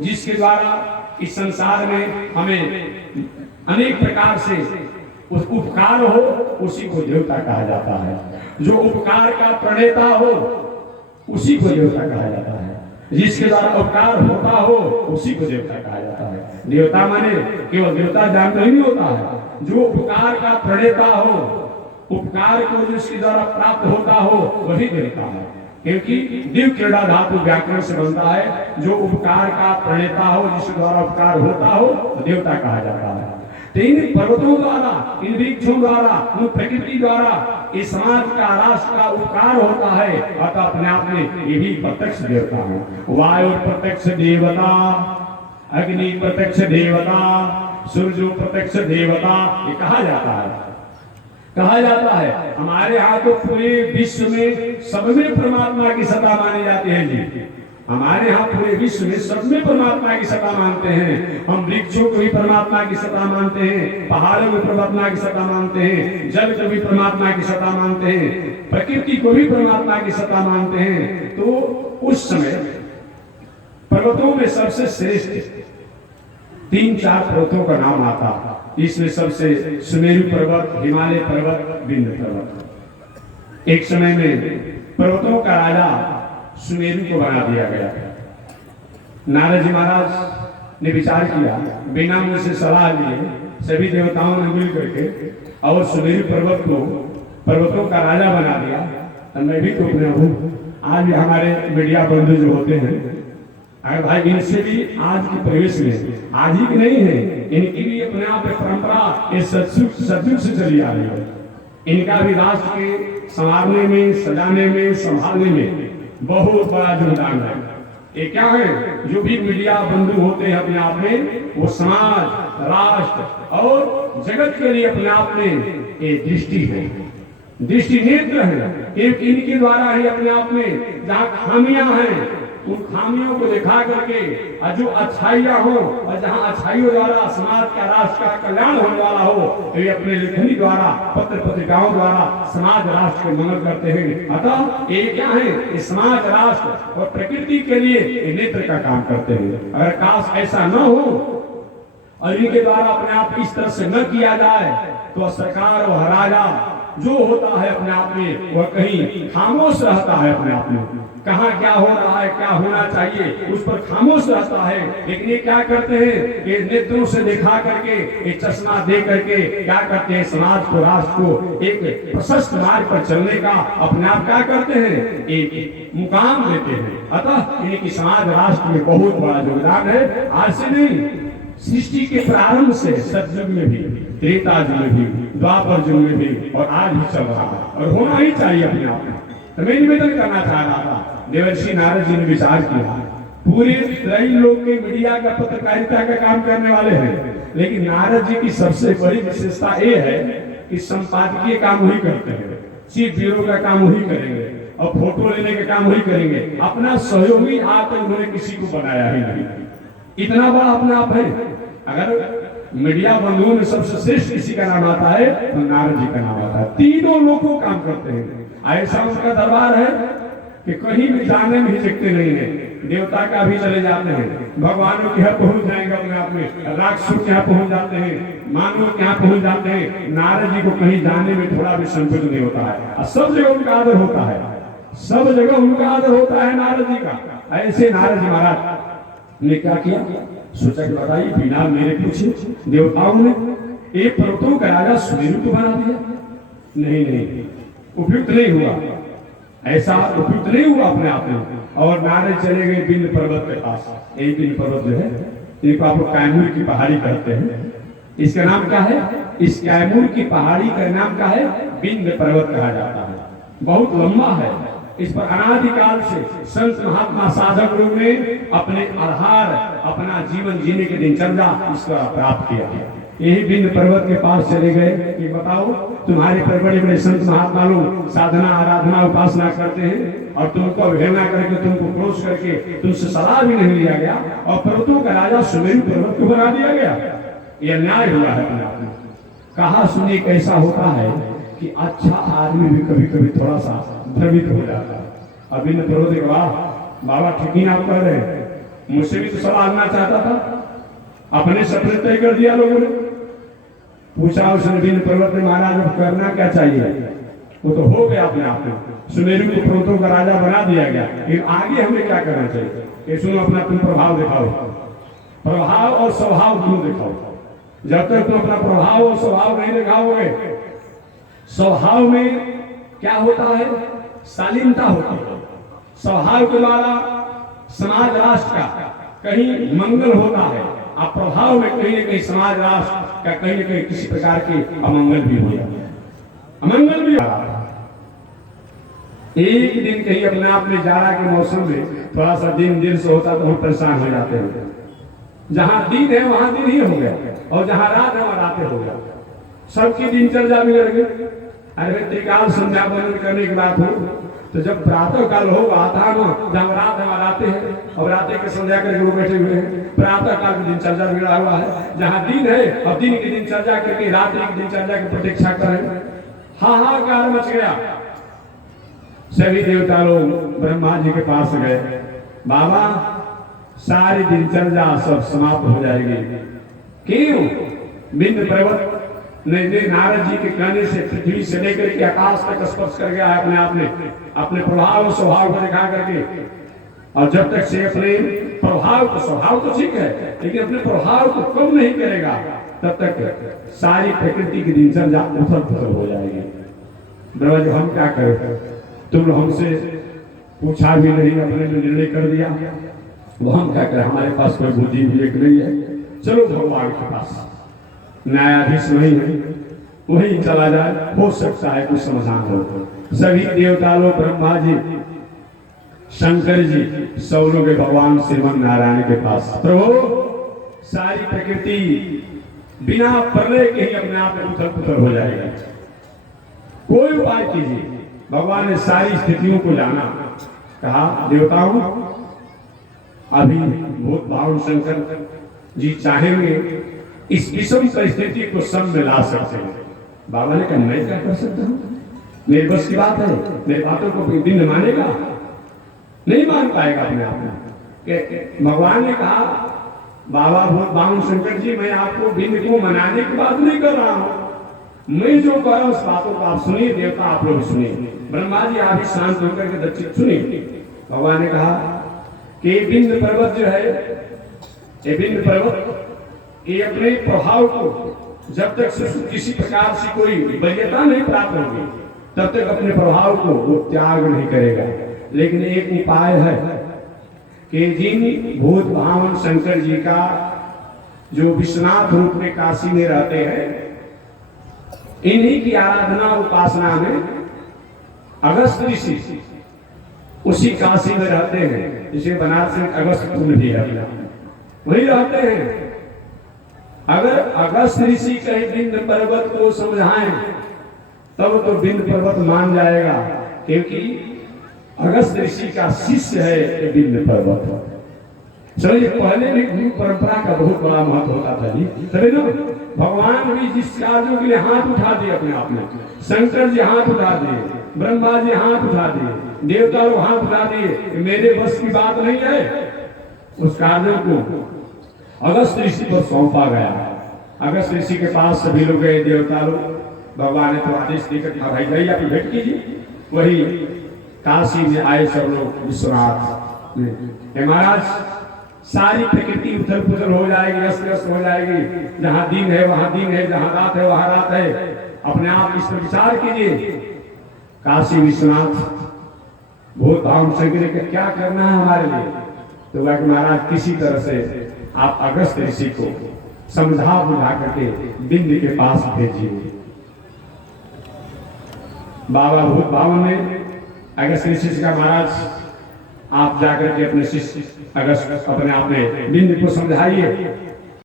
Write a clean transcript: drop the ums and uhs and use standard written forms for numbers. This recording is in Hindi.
जिसके द्वारा इस संसार में हमें अनेक प्रकार से उस उपकार हो, उसी को देवता कहा जाता है। जो उपकार का प्रणेता हो उसी को देवता कहा जाता है। जिसके द्वारा उपकार होता हो उसी को देवता कहा जाता है। देवता माने केवल देवता जान नहीं होता है, जो उपकार का प्रणेता हो, उपकार को जिसके द्वारा प्राप्त होता हो वही देवता है। क्योंकि दिव्य क्रीड़ा धातु व्याकरण से बनता है। जो उपकार का प्रणेता हो, जिसके द्वारा उपकार होता हो तो देवता कहा जाता है। तो इन पर्वतों द्वारा, इन वृक्षों द्वारा, इन प्रकृति द्वारा इस समाज का, राष्ट्र का उपकार होता है। अतः अपने आप में ये भी प्रत्यक्ष देवता है। वायु प्रत्यक्ष देवता, अग्नि प्रत्यक्ष देवता, सूर्य प्रत्यक्ष देवता, ये कहा जाता है। हमारे यहाँ तो पूरे विश्व में सब में परमात्मा की सत्ता मानी जाती है जी। हमारे यहाँ पूरे विश्व में सब में परमात्मा की सत्ता मानते हैं। हम वृक्षों को भी परमात्मा की सत्ता मानते हैं, पहाड़ों को परमात्मा की सत्ता मानते हैं, जल को भी परमात्मा की सत्ता मानते हैं, प्रकृति को भी परमात्मा की सत्ता मानते हैं। तो उस समय पर्वतों में सबसे श्रेष्ठ 3-4 पर्वतों का नाम आता। इसमें सबसे सुमेरु पर्वत, हिमालय पर्वत, विंध्य पर्वत। एक समय में पर्वतों का राजा सुमेरु को बना दिया गया। नारद जी महाराज ने विचार किया, बिना मुझसे सलाह लिए सभी देवताओं ने मिल करके और सुमेरु पर्वत को पर्वतों का राजा बना दिया। तो मैं भी तो अपना हूँ। आज भी हमारे मीडिया बंधु जो होते हैं, अरे भाई इनसे भी आज की परिवेश में आज ही नहीं है, इनकी भी अपने आप परंपरा ये सदयुग से चली आ रही है। इनका भी राष्ट्र के संवारने में, सजाने में, संभालने में बहुत बड़ा योगदान है। ये क्या है, जो भी मीडिया बंधु होते हैं अपने आप में, वो समाज, राष्ट्र और जगत के लिए अपने आप में एक दृष्टि है, दृष्टि नेत्र है। एक इनके द्वारा ही अपने आप में जहाँ खामियां हैं उन खामियों को दिखा करके और जो अच्छाइयां हो, और जहाँ अच्छाइयों द्वारा समाज का, राष्ट्र का कल्याण होने वाला हो, तो ये अपने लेखनी द्वारा, पत्र पत्रिकाओं द्वारा समाज राष्ट्र के मंगल करते हैं। अतः ये क्या है, ये समाज, राष्ट्र और प्रकृति के लिए ये नेत्र का काम करते हैं। अगर काश ऐसा न हो और इनके द्वारा अपने आप इस तरह से न किया जाए तो सरकार और राजा जो होता है अपने आप में वह कहीं खामोश रहता है। अपने आप में कहाँ क्या हो रहा है, क्या होना चाहिए, उस पर खामोश रहता है। लेकिन ये क्या करते हैं, ये नेत्रों से दिखा करके, एक चश्मा दे करके क्या करते हैं, समाज को, राष्ट्र को एक प्रशस्त मार्ग पर चलने का अपने आप क्या करते हैं, एक मुकाम देते हैं। अतः इनकी समाज, राष्ट्र में बहुत बड़ा योगदान है। आज से नहीं, सृष्टि के प्रारंभ से सतयुग में भी, त्रेता युग में भी, द्वापर युग में भी और आज भी चल रहा है और होना ही चाहिए अपने आप में। तो मैं निवेदन करना चाह रहा था, देवर्षि नारद जी ने विचार किया, पूरे त्रय लोक के मीडिया का, पत्रकारिता का काम करने वाले हैं, लेकिन नारद जी की सबसे बड़ी विशेषता ये है कि संपादकीय काम वही करते हैं, चीफ ब्यूरो का काम वही करेंगे और फोटो लेने का काम वही करेंगे। अपना सहयोगी आज तक उन्होंने किसी को बनाया ही नहीं। इतना बड़ा अपना आप है। अगर मीडिया बंधुओं में सबसे श्रेष्ठ किसी का नाम आता है तो नारद जी का नाम आता है। तीनों लोगों काम करते हैं। ऐसा उनका दरबार है कि कहीं भी जाने में हिचकते नहीं है। देवता का भी चले जाते हैं, भगवानों के यहाँ पहुंच जाएंगे अपने आप में, राक्षसों के यहाँ पहुंच जाते हैं, मानवों के यहाँ पहुंच जाते हैं। नारद जी को कहीं जाने में थोड़ा भी संकोच नहीं होता है और सब जगह उनका आदर होता है, सब जगह उनका आदर होता है नारद जी का। ऐसे नारद जी महाराज ने क्या किया, सोचा कि बताइए बिना मेरे पूछे देवताओं ने एक पर्वतों का राजा सुमेरु को बना दिया। नहीं, उपयुक्त नहीं हुआ, ऐसा उपयुक्त नहीं हुआ अपने आप में। और नारद चले गए विंध्य पर्वत के पास। एक विंध्य पर्वत जो है, इनको आप लोग कैमूर की पहाड़ी कहते हैं। इसका नाम क्या है, इस कैमूर की पहाड़ी का नाम क्या है, विंध्य पर्वत कहा जाता है। बहुत लंबा है। इस पर अनादिकाल से संत महात्मा साधक लोग ने अपने आधार, अपना जीवन जीने के दिनचर्या इसका प्राप्त किया। यही विंध्य पर्वत के पास चले गए कि बताओ, तुम्हारे पर बड़े बड़े संत महात्मा लोग साधना, आराधना, उपासना करते हैं और तुमको अवहेलना करके, तुमको क्रोध करके तुमसे सलाह भी नहीं लिया गया और पर्वतों का राजा सुमेरु पर्वत को बना दिया गया। यह अन्याय हुआ है अपने आप में। कहा सुनिए कैसा होता है कि अच्छा आदमी भी कभी कभी थोड़ा सा भ्रमित हो जाता है। अब विंध्य पर्वत के बाद बाबा ठीक ही आप कह रहे हैं, मुझसे भी तो सवालना चाहता था, अपने सपने तय कर दिया लोगों ने। पूछा उसने बिन पर्वत में, महाराज अब करना क्या चाहिए? वो तो हो गया अपने आप में, सुमेरु को पर्वतों का राजा बना दिया गया, लेकिन आगे हमें क्या करना चाहिए? कि सुनो, अपना तुम प्रभाव दिखाओ, प्रभाव और स्वभाव दोनों दिखाओ। जब तक तुम अपना प्रभाव और स्वभाव नहीं दिखाओगे, स्वभाव में क्या होता है? शालीनता होती है। स्वभाव के द्वारा समाज राष्ट्र का कहीं मंगल होता है, आप प्रभाव में कहीं न कहीं समाज राष्ट्र का कहीं न कहीं किसी प्रकार के अमंगल भी हो जाता है, अमंगल भी हो जाता है। एक दिन कहीं अपने आप में जाड़ा के मौसम में थोड़ा सा दिन देर से होता तो हम परेशान हो जाते हैं। जहां दिन है वहां दिन ही हो गया, और जहां रात है वहां रातें हो गया। सबकी दिनचर्या बिगड़ गई। अरे त्रिकाल संध्या बंदन करने की बात हो तो जब प्रातः काल होगा आता ना, जहाँ रात है वहां रातें हैं, और रातें के संध्या करके लोग बैठे हुए हैं। प्रातः काल की दिनचर्या बिगड़ा हुआ है, जहाँ दिन है और दिन की दिनचर्या करके रात्रि की दिनचर्या की प्रतीक्षा करें। हाहाकार मच गया। सभी देवता लोग ब्रह्मा जी के पास गए, बाबा सारी दिनचर्या सब समाप्त हो जाएगी। क्यों? बिंद पर्वत ने नारद जी के कहने से पृथ्वी से लेकर के आकाश तक स्पर्श कर गया है अपने आप में, अपने प्रभाव और स्वभाव को दिखा करके। और जब तक से अपने प्रभाव को, स्वभाव तो ठीक है, लेकिन अपने प्रभाव को कम नहीं करेगा, तब तक सारी प्रकृति की दिनचर्या उथल पुथल हो जाएगी। ब्रह्मा जी, हम क्या करें? तुम हमसे पूछा भी नहीं, अपने में निर्णय कर दिया, वो हम क्या करें? हमारे पास कोई बुद्धि विवेक नहीं है। चलो भगवान के पास, न्यायाधीश नहीं है, वही चला जाए, हो सकता है कुछ समाधान हो। सभी देवता लोग, ब्रह्मा जी, शंकर जी, सब लोग भगवान श्रीमन नारायण के पास। प्रभु सारी प्रकृति बिना प्रलय के ही अपने आप में उथल पुथल हो जाएगा, कोई उपाय कीजिए। भगवान ने सारी स्थितियों को जाना, कहा देवताओं अभी भूत भावन शंकर जी चाहेंगे इस विषम परिस्थिति को सब में ला सकते हैं। बाबा ने कहा मैं क्या कर सकता हूँ, मेरी बस की बात है, मेरी बातों को दिन मानेगा? नहीं मान पाएगा अपने आप में। भगवान ने कहा बाबा भूत भावन शंकर जी, मैं आपको बिंद को मनाने की बात नहीं कर रहा हूँ, मैं जो कह रहा हूँ उस बातों को आप सुनिए, देवता आप लोग सुनिए। ब्रह्मा जी आप ही शांत होकर के दक्षिण सुनिए। भगवान ने कहा कि बिंद पर्वत जो है, ये बिंद पर्वत ये अपने प्रभाव को जब तक किसी प्रकार से कोई वरीयता नहीं प्राप्त होगी, तब तक अपने प्रभाव को वो त्याग नहीं करेगा। लेकिन एक उपाय है कि जिन भूत भावन शंकर जी का जो विश्वनाथ रूप में काशी में रहते हैं, इन्हीं की आराधना उपासना में अगस्त ऋषि उसी काशी में रहते हैं, जिसे बनारस में अगस्त कुंड भी है, वही रहते हैं। अगर अगस्त ऋषि कहीं बिंद पर्वत को समझाएं तब तो बिंद पर्वत मान जाएगा, क्योंकि अगस्त ऋषि का शिष्य है बिंद पर्वत। चलिए, पहले भी गुरु परंपरा का बहुत बड़ा महत्व होता था जी, तभी ना भगवान भी जिस कार्यों के लिए हाथ उठा दिए अपने आप में, शंकर जी हाथ उठा दिए, ब्रह्मा जी हाथ उठा दिए, देवता लोग हाथ उठा दिए, मेरे बस की बात नहीं है, उस कार्यों को अगस्त ऋषि पर सौंपा गया। अगस्त ऋषि के पास सभी लोग गए, देवता लोग। भगवान ने तो आदेश देकर कहा भाई जाइए आप भेंट कीजिए। वही काशी में आए सब लोग विश्वनाथ ने, महाराज सारी प्रकृति उथल पुथल हो जाएगी, अस्त व्यस्त हो जाएगी, जहाँ दिन है वहां दिन है, जहाँ रात है वहां रात है, अपने आप इस पर विचार कीजिए। काशी विश्वनाथ भूत भावन शंकर का क्या करना है हमारे लिए? तो वह महाराज किसी तरह से आप अगस्त ऋषि को समझा बुझा करके बिंद के पास भेजिए। बाबा भूत भावन ने अगस्त ऋषि से कहा महाराज आप जाकर के अपने शिष्य अगस्त अपने आप में बिंद को समझाइए